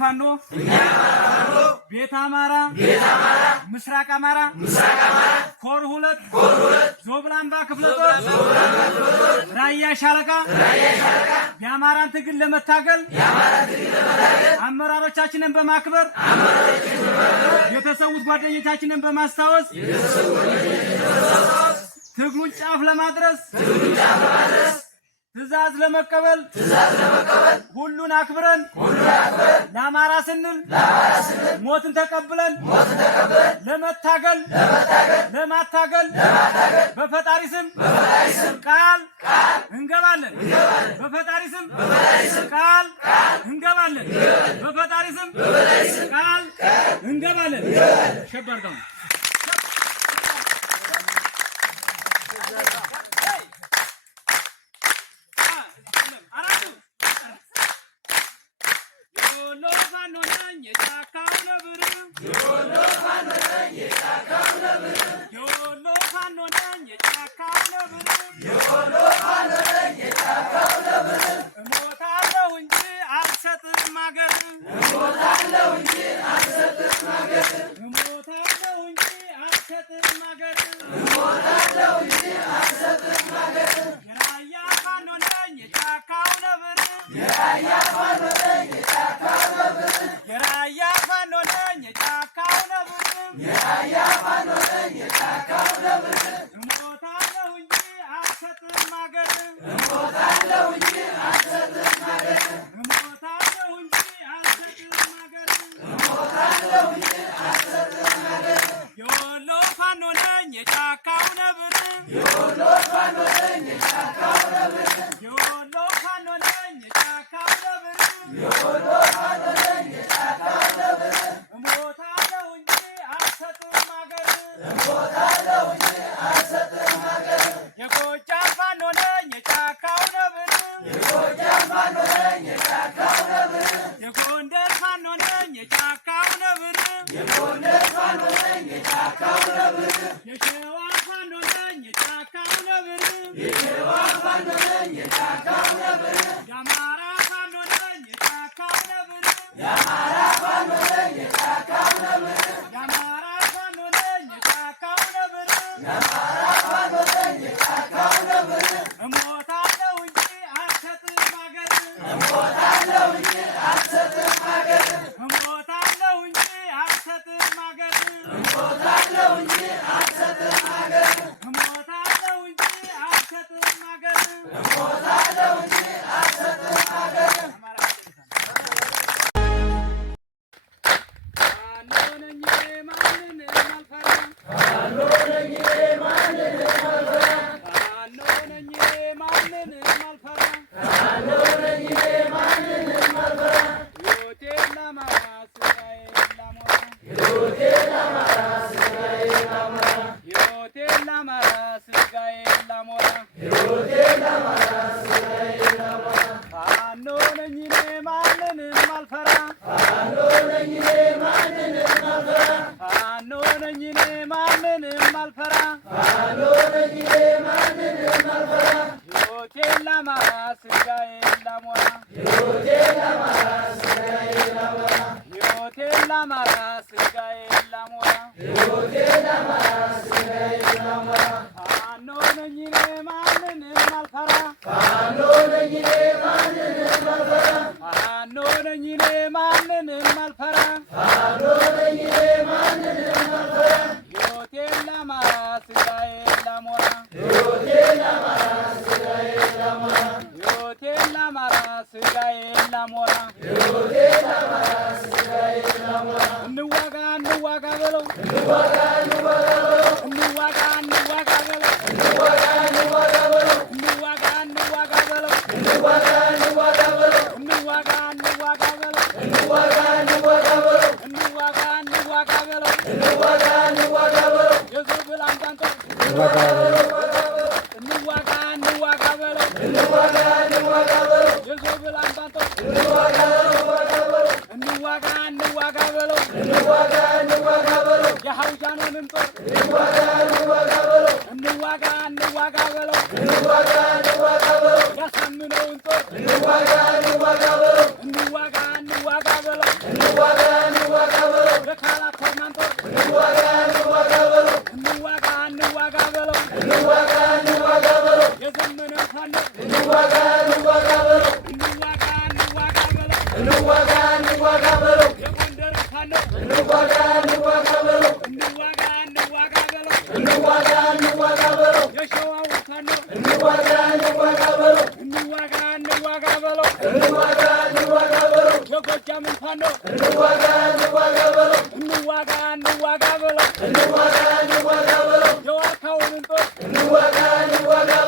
ፋኖ ቤት አማራ ምስራቅ አማራ ኮር 2 ዞብላምባ ክፍለ ጦር ራያ ሻለቃ የአማራን ትግል ለመታገል አመራሮቻችንን በማክበር የተሰዉት ጓደኞቻችንን በማስታወስ ትግሉን ጫፍ ለማድረስ ትዕዛዝ ለመቀበል ሁሉን አክብረን ለአማራ ስንል ሞትን ተቀብለን ለመታገል ለማታገል በፈጣሪ ስም ቃል እንገባለን። በፈጣሪ ስም ቃል እንገባለን። በፈጣሪ ስም ቃል እንገባለን። ሸበርደው እንዋጋ የፋኖንን ጦር እንዋጋ እንዋጋ በለው ያሳምነውን ጦር እንዋጋ እንዋጋ በለው የካላኮርማን ጦር እንዋጋ በለው የዘመነን ፋኖ እንዋጋ በለው የጎንደር ፋኖ እንዋጋ በለው የሸዋው ፋኖ እንዋጋ በለው የጎጃምን ፋኖ እንዋጋ በለው የዋርካውንም ጦር እንዋጋ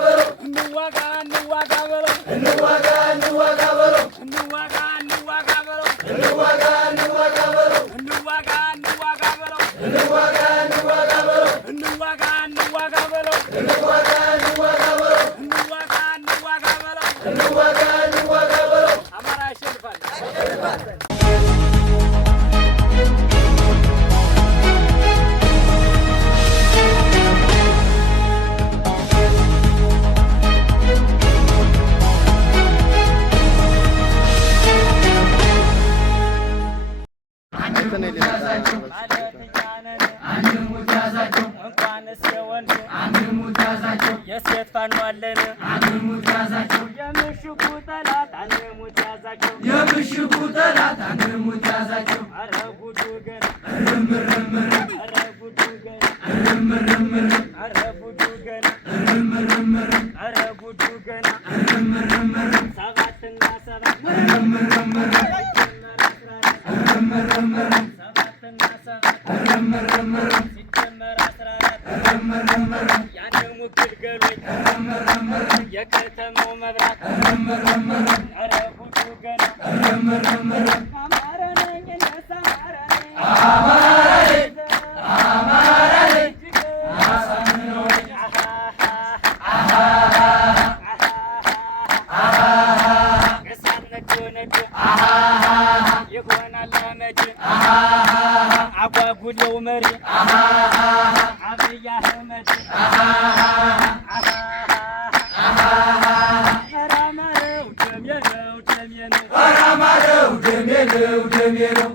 በለው አማራ ያሸንፋል። የሴት ፋኖ አለን የምሽጉ ጠላት አንሙት ያዛቸው ኧረ ጉዱ ገና ሰባትና ሰባት ሲጀመር 14 ያንሙ ግልገሎች የከተማው መብራት ኧረ ጉዱ ገና አማራ ነኝ እኔስ አማራ ነኝ እሳት ነዶ ይሆናል አመድ አጓጉለው መሪ አብይ አህመድ ኧረ አማረው ደሜ ነው ኧረ አማረው ደሜ ነው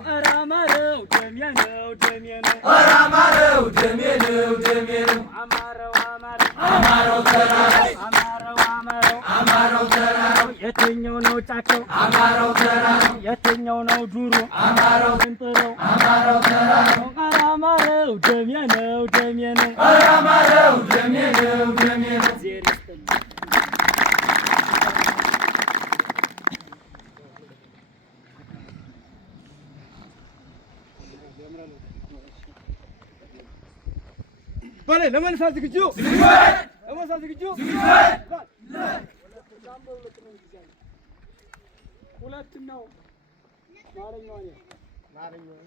አማረው ተራራው የትኛው ነው ጫካው የትኛው ነው ዱሩ እንጥረው ተራራው ኧረ አማረው ደሜ ነው በላይ ለመነሳት ዝግጁ ሁለት ነው ማረኛው